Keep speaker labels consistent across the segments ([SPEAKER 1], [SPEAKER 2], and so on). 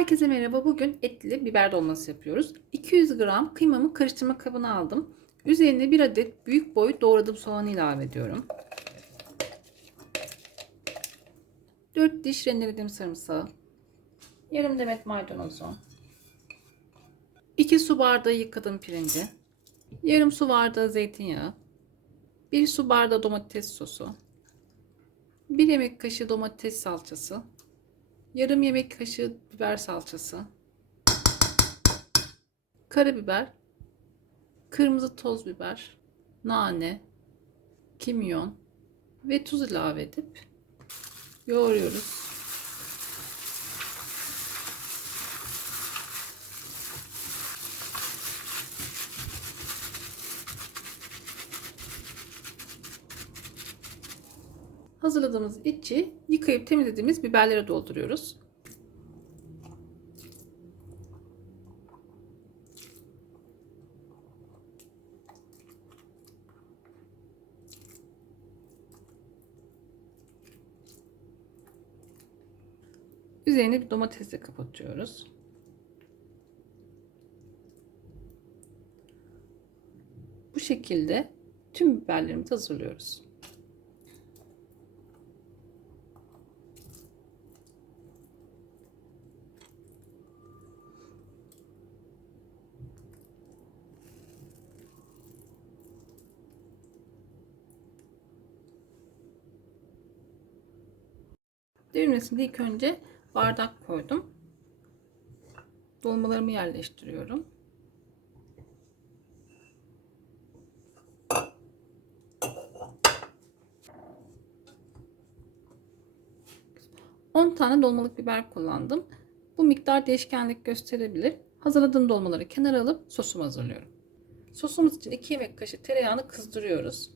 [SPEAKER 1] Herkese merhaba. Bugün etli biber dolması yapıyoruz. 200 gram kıymamı karıştırma kabına aldım. Üzerine bir adet büyük boy doğradığım soğanı ilave ediyorum. 4 diş rendelediğim sarımsağı. Yarım demet maydanozu. 2 su bardağı yıkadığım pirinci. Yarım su bardağı zeytinyağı. 1 su bardağı domates sosu. 1 yemek kaşığı domates salçası. Yarım yemek kaşığı biber salçası. Karabiber. Kırmızı toz biber. Nane. Kimyon. Ve tuz ilave edip yoğuruyoruz. Hazırladığımız içi yıkayıp temizlediğimiz biberlere dolduruyoruz. Üzerini bir domatesle kapatıyoruz. Bu şekilde tüm biberlerimizi hazırlıyoruz. Devrilmesinde ilk önce bardak koydum. Dolmalarımı yerleştiriyorum. Tane dolmalık biber kullandım. Bu miktar değişkenlik gösterebilir. Hazırladığım dolmaları kenara alıp sosumu hazırlıyorum. Sosumuz için 2 yemek kaşığı tereyağını kızdırıyoruz.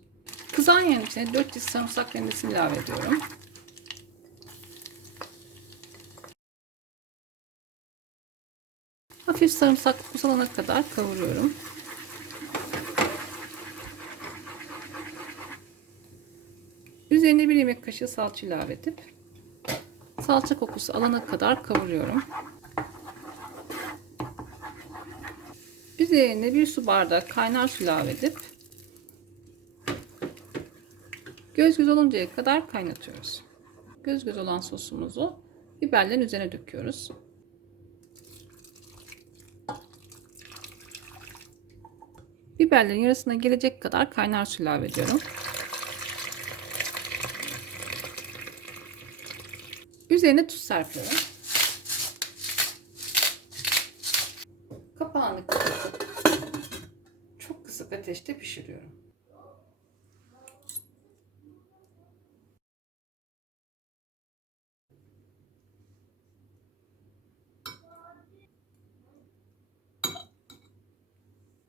[SPEAKER 1] Kızan yağın içine 4 diş sarımsak rendesini ilave ediyorum. Hafif sarımsak kokusu alana kadar kavuruyorum. Üzerine bir yemek kaşığı salça ilave edip salça kokusu alana kadar kavuruyorum. Üzerine bir su bardağı kaynar su ilave edip göz göz oluncaya kadar kaynatıyoruz. Göz göz olan sosumuzu biberlerin üzerine döküyoruz. Biberlerin yarısına gelecek kadar kaynar su ilave ediyorum. Üzerine tuz serpiyorum. Kapağını kapatıp çok kısık ateşte pişiriyorum.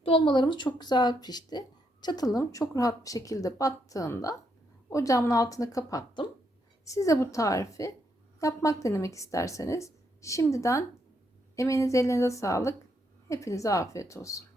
[SPEAKER 1] Dolmalarımız çok güzel pişti. Çatalım çok rahat bir şekilde battığında ocağımın altını kapattım. Size bu tarifi yapmak denemek isterseniz şimdiden emeğinize elinize sağlık. Hepinize afiyet olsun.